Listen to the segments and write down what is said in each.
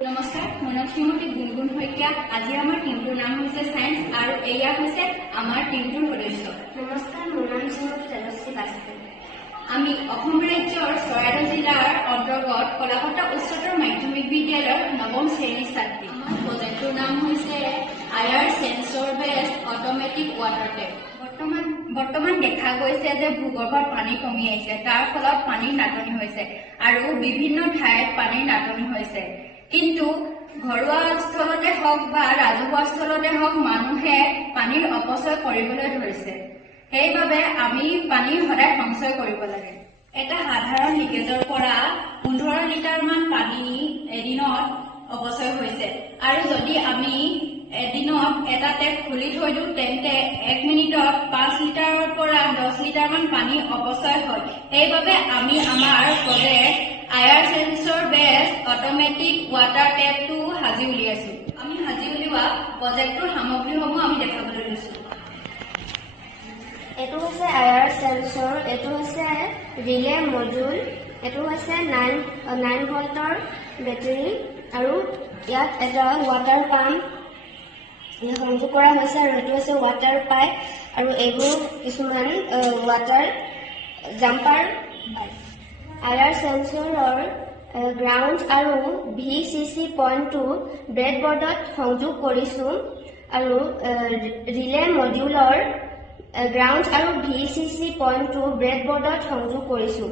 নমস্কাৰ, মোৰ নাম শ্ৰীমতী গুণগুণ শইকীয়া। আজি আমাৰ টিমটোৰ নাম হৈছে সায়েন্স আৰু এয়া হৈছে আমাৰ টিমটোৰ সদস্য। নমস্কাৰ, মোৰ নাম শ্ৰীমতী তেজস্বী বাস্কে। আমি অসম ৰাজ্যৰ চৰাইদেউ জিলাৰ অন্তৰ্গত কলাকতা উচ্চতৰ মাধ্যমিক বিদ্যালয়ৰ নৱম শ্ৰেণীৰ ছাত্ৰী। আমাৰ প্ৰজেক্টটোৰ নাম হৈছে IR sensor based automatic water tap. বৰ্তমান দেখা গৈছে যে ভূগৰ্ভত পানী কমি আহিছে, তাৰ ফলত পানীৰ নাটনি হৈছে আৰু বিভিন্ন ঠাইত পানীৰ নাটনি হৈছে। কিন্তু ঘৰুৱা স্থলতে হওক বা ৰাজহুৱা স্থলতে হওক মানুহে পানীৰ অপচয় কৰিবলৈ ধৰিছে। সেইবাবে আমি পানী সদায় সঞ্চয় কৰিব লাগে। এটা সাধাৰণ লিকেজৰ পৰা 15 লিটাৰমান পানী এদিনত অপচয় হৈছে আৰু যদি আমি এদিনত এটা টেপ খুলি থৈ দিওঁ তেন্তে 1 মিনিটত 5 লিটাৰৰ পৰা 10 লিটাৰমান পানী অপচয় হয়। সেইবাবে আমি আমাৰ project IR sensor based automatic water টেপটো সাজি উলিয়াইছোঁ। আমি সাজি উলিওৱা প্ৰজেক্টটোৰ সামগ্ৰীসমূহ আমি দেখাবলৈ লৈছোঁ। এইটো হৈছে আয়াৰ সেন্সৰ, এইটো হৈছে ৰিলে মডিউল, এইটো হৈছে 9 ভল্টৰ বেটাৰী আৰু ইয়াত এটা ৱাটাৰ পাম্প সংযোগ কৰা হৈছে আৰু এইটো হৈছে ৱাটাৰ পাইপ আৰু এইবোৰ কিছুমান ৱাটাৰ জাম্পাৰ পাইপ। আয়াৰ সেন্সৰৰ গ্ৰাউণ্ড আৰু VCC পইণ্টটো ব্ৰেডবৰ্ডত সংযোগ কৰিছোঁ আৰু ৰিলে মডিউলৰ গ্ৰাউণ্ড আৰু VCC পইণ্টটো ব্ৰেডবৰ্ডত সংযোগ কৰিছোঁ।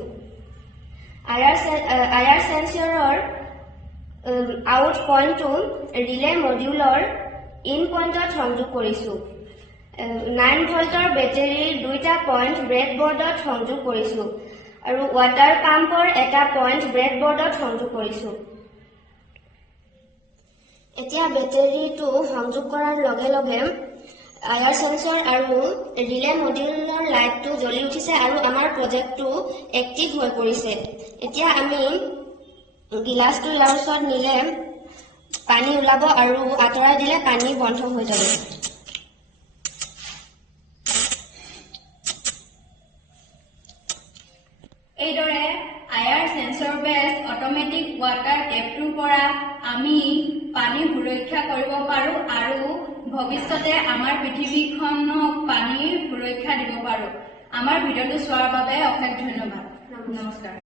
আয়াৰ সেন্সৰৰ আউট পইণ্টটো ৰিলে মডিউলৰ ইন পইণ্টত সংযোগ কৰিছোঁ। 9 ভল্টৰ বেটাৰীৰ 2টা পইণ্ট ব্ৰেডবৰ্ডত সংযোগ কৰিছোঁ আৰু ৱাটাৰ পাম্পৰ এটা পইণ্ট ব্ৰেডবৰ্ডত সংযোগ কৰিছোঁ। এতিয়া বেটাৰীটো সংযোগ কৰাৰ লগে লগে আয়াৰ সেন্সৰ আৰু ৰিলে মডিউলৰ লাইটটো জ্বলি উঠিছে আৰু আমাৰ প্ৰজেক্টটো এক্টিভ হৈ পৰিছে। এতিয়া আমি গিলাচটো ইয়াৰ ওচৰত নিলে পানী ওলাব আৰু আঁতৰাই দিলে পানী বন্ধ হৈ যাব। এইদৰে Iyer sensor based automatic water টেপটোৰ পৰা আমি পানী সুৰক্ষা কৰিব পাৰোঁ আৰু ভৱিষ্যতে আমাৰ পৃথিৱীখনক পানীৰ সুৰক্ষা দিব পাৰোঁ। আমাৰ ভিডিঅ'টো চোৱাৰ বাবে অশেষ ধন্যবাদ। নমস্কাৰ।